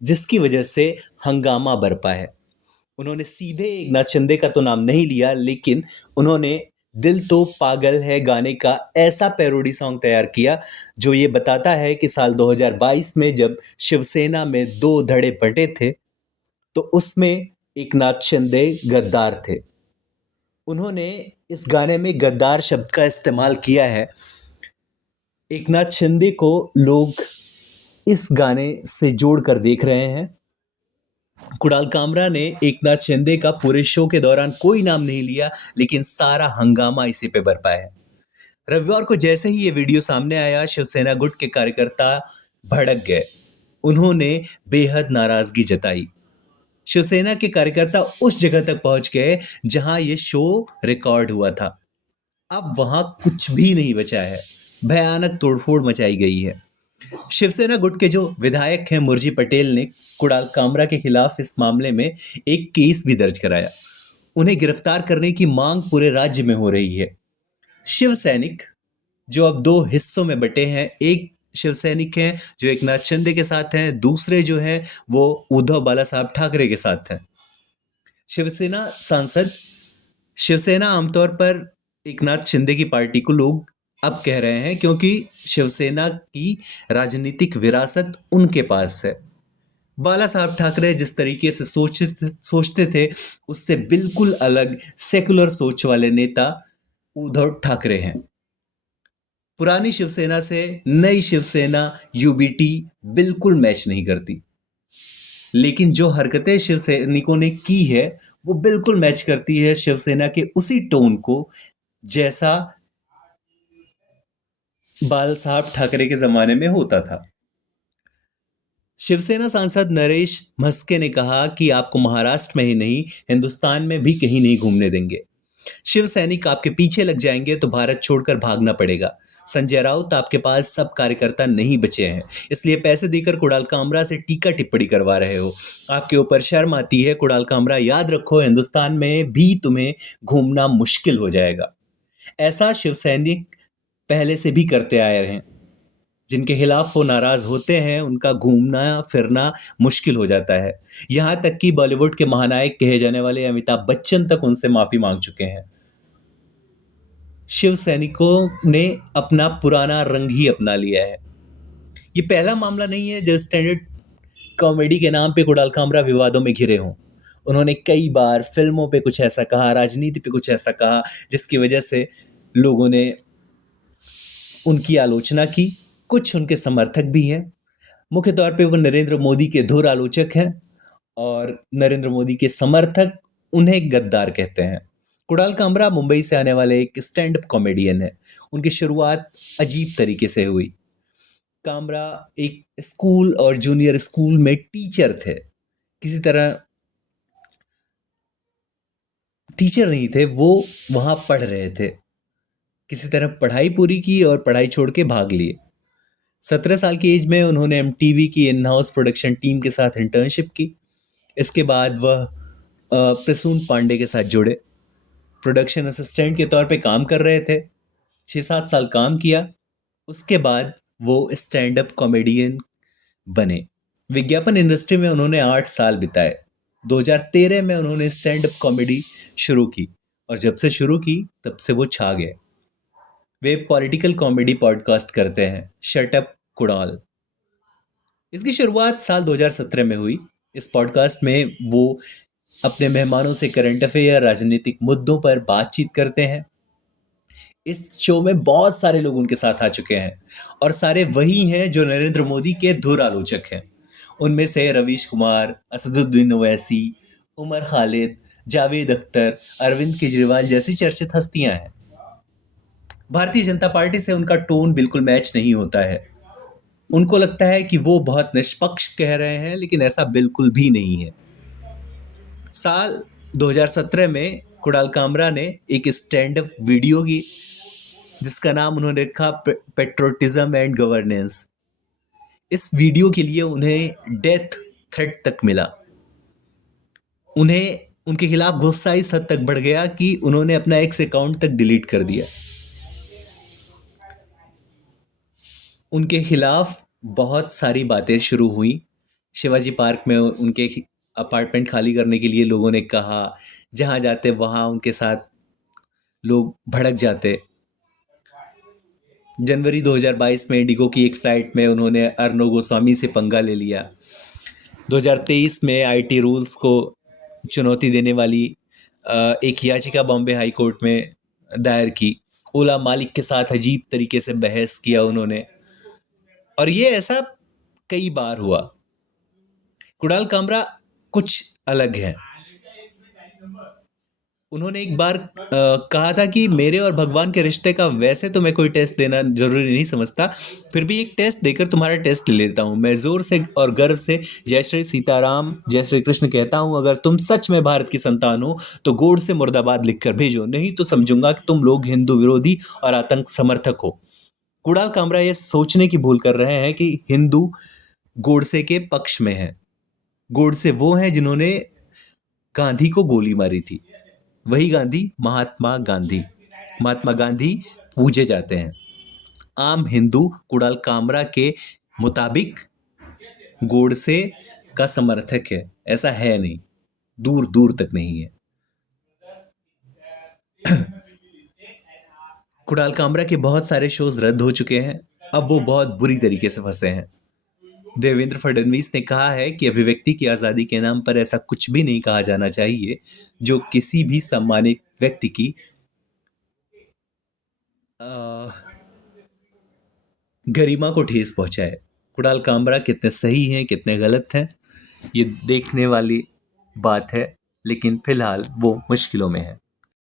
जिसकी वजह से हंगामा बरपा है। उन्होंने सीधे एकनाथ शिंदे का तो नाम नहीं लिया, लेकिन उन्होंने दिल तो पागल है गाने का ऐसा पैरोडी सॉन्ग तैयार किया जो ये बताता है कि साल 2022 में जब शिवसेना में दो धड़े बंटे थे तो उसमें एकनाथ शिंदे गद्दार थे। उन्होंने इस गाने में गद्दार शब्द का इस्तेमाल किया है। एकनाथ शिंदे को लोग इस गाने से जोड़कर देख रहे हैं। कुणाल कामरा ने एकनाथ शिंदे का पूरे शो के दौरान कोई नाम नहीं लिया, लेकिन सारा हंगामा इसी पे बरपा है। रविवार को जैसे ही ये वीडियो सामने आया, शिवसेना गुट के कार्यकर्ता भड़क गए। उन्होंने बेहद नाराजगी जताई। शिवसेना के कार्यकर्ता उस जगह तक पहुंच गए जहां ये शो रिकॉर्ड हुआ था। अब वहां कुछ भी नहीं बचा है। भयानक तोड़फोड़ मचाई गई है। शिवसेना गुट के जो विधायक हैं मुरजी पटेल ने कुणाल कामरा के खिलाफ इस मामले में एक केस भी दर्ज कराया। उन्हें गिरफ्तार करने की मांग पूरे राज्य में हो रही है। शिव सैनिक जो अब दो हिस्सों में बटे हैं, एक शिव सैनिक हैं जो एकनाथ शिंदे के साथ हैं, दूसरे जो हैं वो उद्धव बाला साहब ठाकरे के साथ हैं। शिवसेना सांसद शिवसेना आमतौर पर एकनाथ शिंदे की पार्टी को लोग अब कह रहे हैं क्योंकि शिवसेना की राजनीतिक विरासत उनके पास है। बाला साहब ठाकरे जिस तरीके से सोचते थे उससे बिल्कुल अलग सेकुलर सोच वाले नेता उद्धव ठाकरे हैं। पुरानी शिवसेना से नई शिवसेना यूबीटी बिल्कुल मैच नहीं करती, लेकिन जो हरकतें शिवसैनिकों ने की है वो बिल्कुल मैच करती है शिवसेना के उसी टोन को जैसा बाल साहब ठाकरे के जमाने में होता था। शिवसेना सांसद नरेश म्हस्के ने कहा कि आपको महाराष्ट्र में ही नहीं हिंदुस्तान में भी कहीं नहीं घूमने देंगे। शिव सैनिक आपके पीछे लग जाएंगे तो भारत छोड़कर भागना पड़ेगा। संजय राउत आपके पास सब कार्यकर्ता नहीं बचे हैं, इसलिए पैसे देकर कुणाल कामरा से टीका टिप्पणी करवा रहे हो। आपके ऊपर शर्म आती है कुणाल कामरा, याद रखो हिंदुस्तान में भी तुम्हें घूमना मुश्किल हो जाएगा। ऐसा शिव सैनिक पहले से भी करते आए हैं। जिनके खिलाफ वो नाराज होते हैं उनका घूमना फिरना मुश्किल हो जाता है। यहाँ तक कि बॉलीवुड के महानायक कहे जाने वाले अमिताभ बच्चन तक उनसे माफी मांग चुके हैं। शिव सैनिकों ने अपना पुराना रंग ही अपना लिया है। ये पहला मामला नहीं है जब स्टैंडर्ड कॉमेडी के नाम पे कुणाल कामरा विवादों में घिरे हों। उन्होंने कई बार फिल्मों पे कुछ ऐसा कहा, राजनीति पे कुछ ऐसा कहा जिसकी वजह से लोगों ने उनकी आलोचना की। कुछ उनके समर्थक भी हैं। मुख्य तौर पे वो नरेंद्र मोदी के धुर आलोचक हैं और नरेंद्र मोदी के समर्थक उन्हें गद्दार कहते हैं। कुणाल कामरा मुंबई से आने वाले एक स्टैंड अप कॉमेडियन है। उनकी शुरुआत अजीब तरीके से हुई। कामरा एक स्कूल और जूनियर स्कूल में टीचर थे। किसी तरह टीचर नहीं थे, वो वहां पढ़ रहे थे। किसी तरह पढ़ाई पूरी की और पढ़ाई छोड़ के भाग लिए। 17 साल की एज में उन्होंने एमटीवी की इन हाउस प्रोडक्शन टीम के साथ इंटर्नशिप की। इसके बाद वह प्रसून पांडे के साथ जुड़े। प्रोडक्शन असिस्टेंट के तौर पे काम कर रहे थे। 6-7 साल काम किया। उसके बाद वो स्टैंड अप कॉमेडियन बने। विज्ञापन इंडस्ट्री में उन्होंने 8 साल बिताए। 2013 में उन्होंने स्टैंड अप कॉमेडी शुरू की और जब से शुरू की तब से वो छा गए। वे पॉलिटिकल कॉमेडी पॉडकास्ट करते हैं, शट अप कुणाल। इसकी शुरुआत साल 2017 में हुई। इस पॉडकास्ट में वो अपने मेहमानों से करंट अफेयर, राजनीतिक मुद्दों पर बातचीत करते हैं। इस शो में बहुत सारे लोग उनके साथ आ चुके हैं और सारे वही हैं जो नरेंद्र मोदी के धुर आलोचक हैं। उनमें से रवीश कुमार, असदुद्दीन ओवैसी, उमर खालिद, जावेद अख्तर, अरविंद केजरीवाल जैसी चर्चित हस्तियां हैं। भारतीय जनता पार्टी से उनका टोन बिल्कुल मैच नहीं होता है। उनको लगता है कि वो बहुत निष्पक्ष कह रहे हैं, लेकिन ऐसा बिल्कुल भी नहीं है। साल 2017 में कुणाल कामरा ने एक स्टैंड अप वीडियो की जिसका नाम उन्होंने रखा पेट्रोटिज्म एंड गवर्नेंस। इस वीडियो के लिए उन्हें डेथ थ्रेट तक मिला। उन्हें उनके खिलाफ गुस्सा इस हद तक बढ़ गया कि उन्होंने अपना एक्स अकाउंट तक डिलीट कर दिया। उनके खिलाफ बहुत सारी बातें शुरू हुई। शिवाजी पार्क में उनके अपार्टमेंट खाली करने के लिए लोगों ने कहा, जहाँ जाते वहाँ उनके साथ लोग भड़क जाते। जनवरी 2022 में इंडिगो की एक फ्लाइट में उन्होंने अर्नब गोस्वामी से पंगा ले लिया। 2023 में आईटी रूल्स को चुनौती देने वाली एक याचिका बॉम्बे हाई कोर्ट में दायर की। ओला मालिक के साथ अजीब तरीके से बहस किया उन्होंने, और ये ऐसा कई बार हुआ। कुणाल कामरा कुछ अलग है। उन्होंने एक बार कहा था कि मेरे और भगवान के रिश्ते का वैसे तो मैं कोई टेस्ट देना जरूरी नहीं समझता, फिर भी एक टेस्ट देकर तुम्हारा टेस्ट ले लेता हूँ। मैं जोर से और गर्व से जय श्री सीताराम जय श्री कृष्ण कहता हूँ। अगर तुम सच में भारत की संतान हो तो गोड से मुर्दाबाद लिखकर भेजो, नहीं तो समझूंगा कि तुम लोग हिंदू विरोधी और आतंक समर्थक हो। कुणाल कामरा ये सोचने की भूल कर रहे हैं कि हिंदू गोडसे के पक्ष में है। गोडसे वो हैं जिन्होंने गांधी को गोली मारी थी, वही गांधी महात्मा गांधी। महात्मा गांधी पूजे जाते हैं। आम हिंदू कुणाल कामरा के मुताबिक गोडसे का समर्थक है, ऐसा है नहीं, दूर दूर तक नहीं है। कुणाल कामरा के बहुत सारे शोज रद्द हो चुके हैं, अब वो बहुत बुरी तरीके से फंसे हैं। देवेंद्र फडणवीस ने कहा है कि अभिव्यक्ति की आज़ादी के नाम पर ऐसा कुछ भी नहीं कहा जाना चाहिए जो किसी भी सम्मानित व्यक्ति की गरिमा को ठेस पहुंचाए। कुणाल कामरा कितने सही हैं कितने गलत हैं ये देखने वाली बात है, लेकिन फिलहाल वो मुश्किलों में है।